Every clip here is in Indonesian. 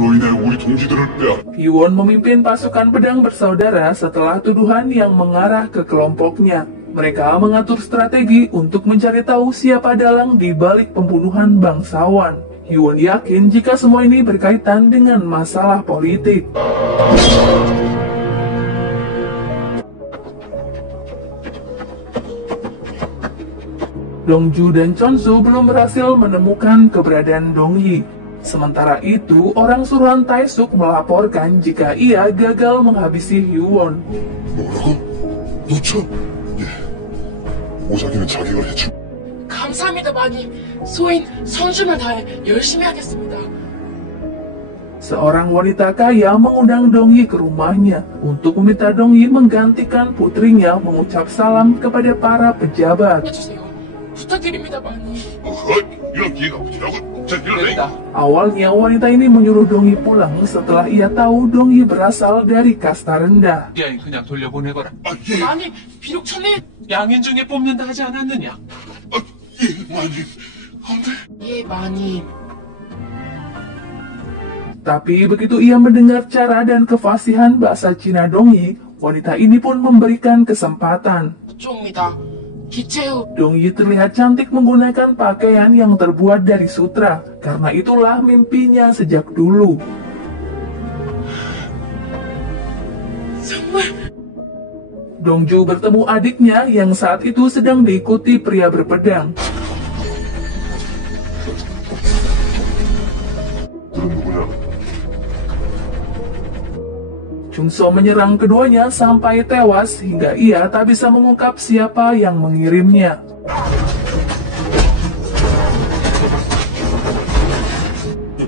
그로 인해 우리 동지들을 빼앗. Hyewon memimpin pasukan pedang bersaudara setelah tuduhan yang mengarah ke kelompoknya. Mereka mengatur strategi untuk mencari tahu siapa dalang di balik pembunuhan bangsawan. Hyewon yakin jika semua ini berkaitan dengan masalah politik. Dongju dan Chonsu belum berhasil menemukan keberadaan Dongyi. Sementara itu, orang suruhan Taesuk melaporkan jika ia gagal menghabisi Hyewon. 뭐라고? 놓쳐? 예. 오사기는 자기가 해치. 감사합니다, 마님. 소인 성주만 다해 열심히 하겠습니다. Seorang wanita kaya mengundang Dongyi ke rumahnya untuk meminta Dongyi menggantikan putrinya mengucap salam kepada para pejabat. 해주세요. 부탁드립니다, 마님. 이런 기회가 어디라고? 자, 이런 Awalnya wanita ini menyuruh Dongyi pulang setelah ia tahu Dongyi berasal dari kasta rendah. 야, 그냥 돌려보내거라. 아, 예. 마님, 비록 천리. 양인 중에 뽑는다 하지 않았느냐? 아, 예, 많이. 안 돼. 예, 마님. Tapi begitu ia mendengar cara dan kefasihan bahasa Cina Dongyi, wanita ini pun memberikan kesempatan. 쪽입니다. 기체후. Dongyi terlihat cantik menggunakan pakaian yang terbuat dari sutra, karena itulah mimpinya sejak dulu. 정말. Dongju bertemu adiknya yang saat itu sedang diikuti pria berpedang. 그럼 누구냐? Chungso menyerang keduanya sampai tewas hingga ia tak bisa mengungkap siapa yang mengirimnya.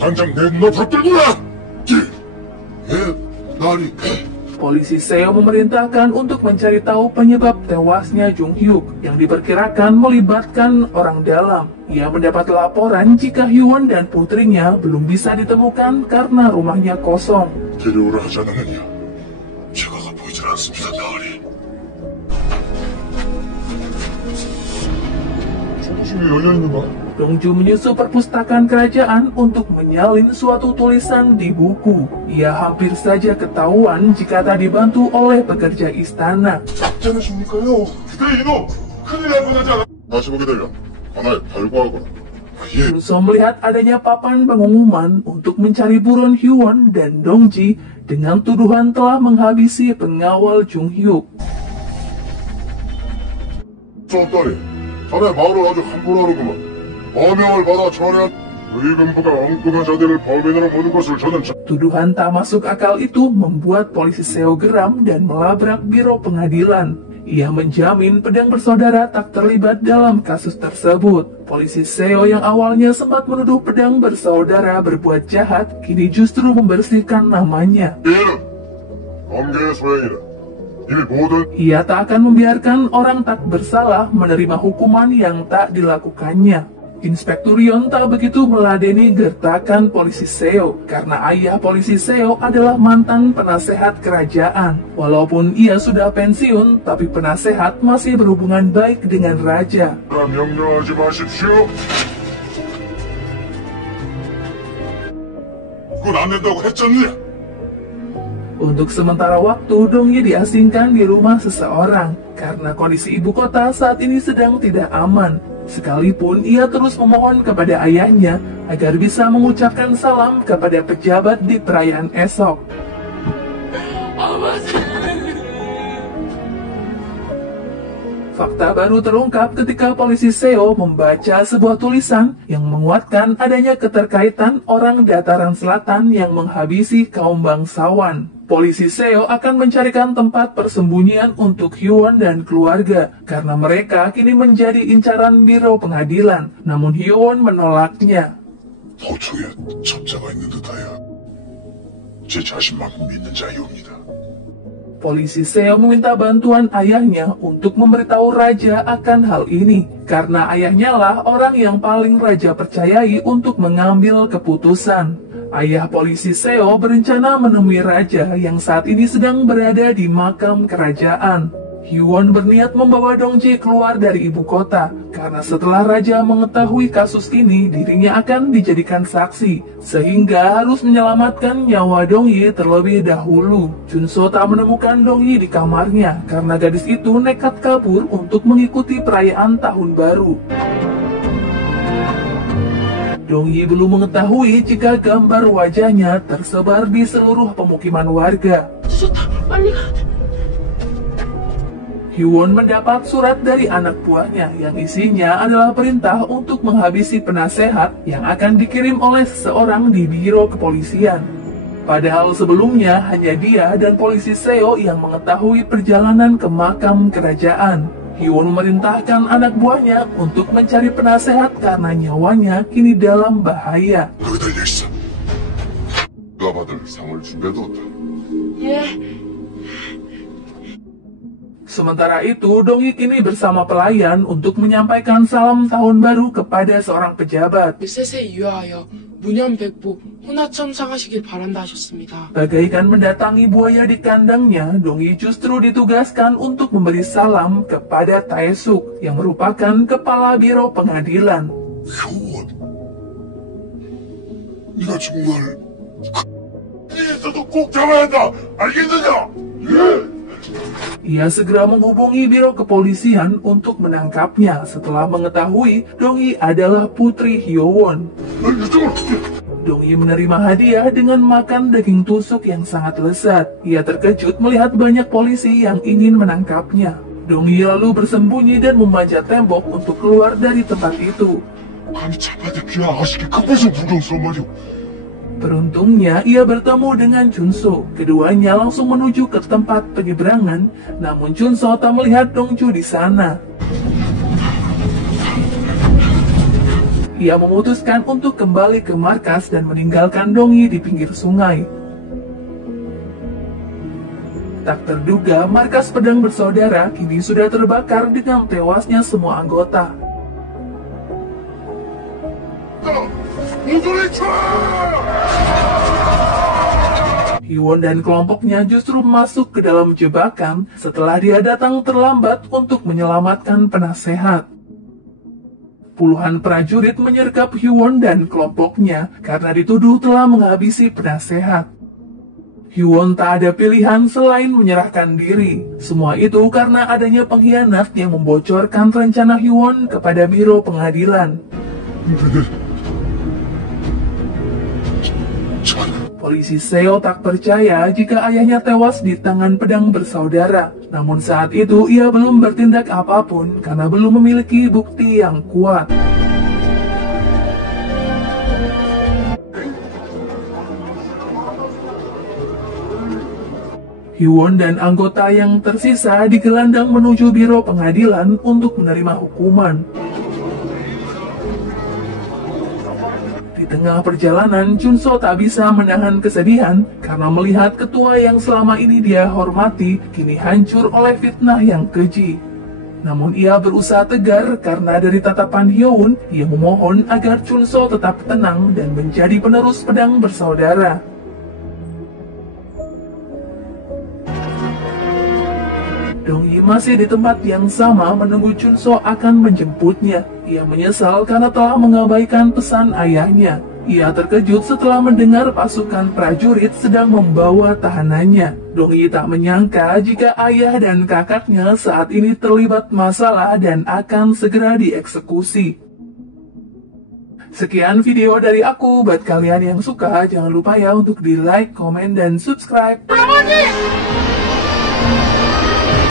당장 내 눈앞으로 끌고 와! 예, 나리. Polisi Seo memerintahkan untuk mencari tahu penyebab tewasnya Jung Hyuk yang diperkirakan melibatkan orang dalam. Ia mendapat laporan jika Hyewon dan putrinya belum bisa ditemukan karena rumahnya kosong. 데려오라 하지 않았느냐? 제가가 보이질 않습니다, 나으리. 조심히 열려있는가? Dongju menyusup perpustakaan kerajaan untuk menyalin suatu tulisan di buku. Ia hampir saja ketahuan jika tak dibantu oleh pekerja istana. 괜찮으십니까요? 그대 이놈! 큰일 날 뻔하지 않아? 다시 보게 되면 하나에 발과하거나. 예. Chungso melihat adanya papan pengumuman untuk mencari buron Hyewon dan Dongji dengan tuduhan telah menghabisi pengawal Jung Hyuk. 쫓다니, 자네 말을 아주 함부로 하는구만. 어명을 받아 전해한 의금부가 엉뚱한 자들을 범인으로 보는 것을 저는 Tuduhan tak masuk akal itu membuat polisi Seo geram dan melabrak biro pengadilan. Ia menjamin pedang bersaudara tak terlibat dalam kasus tersebut. Polisi Seo yang awalnya sempat menuduh pedang bersaudara berbuat jahat, kini justru membersihkan namanya. 이는 검계의 소행이다. 이미 모든 Ia tak akan membiarkan orang tak bersalah menerima hukuman yang tak dilakukannya. Inspektur Yon tak begitu meladeni gertakan polisi Seo karena ayah polisi Seo adalah mantan penasehat kerajaan. Walaupun ia sudah pensiun, tapi penasehat masih berhubungan baik dengan raja. 명령하지 마십시오. 그건 안 된다고 했잖냐? Untuk sementara waktu, Dongyi diasingkan di rumah seseorang karena kondisi ibu kota saat ini sedang tidak aman. Sekalipun ia terus memohon kepada ayahnya agar bisa mengucapkan salam kepada pejabat di perayaan esok. Fakta baru terungkap ketika polisi Seo membaca sebuah tulisan yang menguatkan adanya keterkaitan orang dataran selatan yang menghabisi kaum bangsawan. Polisi Seo akan mencarikan tempat persembunyian untuk Hyewon dan keluarga karena mereka kini menjadi incaran biro pengadilan. Namun Hyewon menolaknya. 도청에 첩자가 있는 듯하여 제 자신만큼 믿는 자이옵니다. Polisi Seo meminta bantuan ayahnya untuk memberitahu raja akan hal ini karena ayahnya lah orang yang paling raja percayai untuk mengambil keputusan. Ayah polisi Seo berencana menemui raja yang saat ini sedang berada di makam kerajaan. Hyewon berniat membawa Dongjae keluar dari ibu kota, karena setelah raja mengetahui kasus ini, dirinya akan dijadikan saksi, sehingga harus menyelamatkan nyawa Dongyi terlebih dahulu. Chunso tak menemukan Dongyi di kamarnya, karena gadis itu nekat kabur untuk mengikuti perayaan tahun baru. Dongyi belum mengetahui jika gambar wajahnya tersebar di seluruh pemukiman warga. 늦었다. 빨리 가. Hyewon mendapat surat dari anak buahnya yang isinya adalah perintah untuk menghabisi penasehat yang akan dikirim oleh seseorang di biro kepolisian. Padahal sebelumnya hanya dia dan polisi Seo yang mengetahui perjalanan ke makam kerajaan. Hyewon memerintahkan anak buahnya untuk mencari penasehat karena nyawanya kini dalam bahaya. 여기 달려있어. 누가 받을 상을 준비해뒀다. 예. Sementara itu, Dongyi kini bersama pelayan untuk menyampaikan salam tahun baru kepada seorang pejabat. 밀셋에 유하여 문현백복 혼화참상하시길 바란다 하셨습니다. Bagaikan mendatangi buaya di kandangnya, Dongyi justru ditugaskan untuk memberi salam kepada Taesuk yang merupakan kepala biro pengadilan. 효원. 네가 정말 있어도 꼭 잡아야 한다. 알겠느냐? 예. Ia segera menghubungi biro kepolisian untuk menangkapnya setelah mengetahui Dongyi adalah putri Hyewon. Dongyi menerima hadiah dengan makan daging tusuk yang sangat lezat. Ia terkejut melihat banyak polisi yang ingin menangkapnya. Dongyi lalu bersembunyi dan memanjat tembok untuk keluar dari tempat itu. 감히 잡아대 귀야 아시게 그것은 불경스러운 말이오. Beruntungnya, ia bertemu dengan Chunso. Keduanya langsung menuju ke tempat penyeberangan, namun Chunso tak melihat Dongju di sana. Ia memutuskan untuk kembali ke markas dan meninggalkan Dongyi di pinggir sungai. Tak terduga, markas pedang bersaudara kini sudah terbakar dengan tewasnya semua anggota. Hyewon dan kelompoknya justru masuk ke dalam jebakan setelah dia datang terlambat untuk menyelamatkan penasehat. Puluhan prajurit menyergap Hyewon dan kelompoknya karena dituduh telah menghabisi penasehat. Hyewon tak ada pilihan selain menyerahkan diri. Semua itu karena adanya pengkhianat yang membocorkan rencana Hyewon kepada biro pengadilan. Polisi Seo tak percaya jika ayahnya tewas di tangan pedang bersaudara. Namun saat itu ia belum bertindak apapun karena belum memiliki bukti yang kuat. Hyewon dan anggota yang tersisa digelandang menuju biro pengadilan untuk menerima hukuman. Di tengah perjalanan, Chunso tak bisa menahan kesedihan karena melihat ketua yang selama ini dia hormati kini hancur oleh fitnah yang keji. Namun ia berusaha tegar karena dari tatapan Hyewon, ia memohon agar Chunso tetap tenang dan menjadi penerus pedang bersaudara. Dongyi masih di tempat yang sama menunggu Chunso akan menjemputnya. Ia menyesal karena telah mengabaikan pesan ayahnya. Ia terkejut setelah mendengar pasukan prajurit sedang membawa tahanannya. Dongyi tak menyangka jika ayah dan kakaknya saat ini terlibat masalah dan akan segera dieksekusi. Sekian video dari aku. Buat kalian yang suka, jangan lupa ya untuk di like, komen, dan subscribe. 어머니!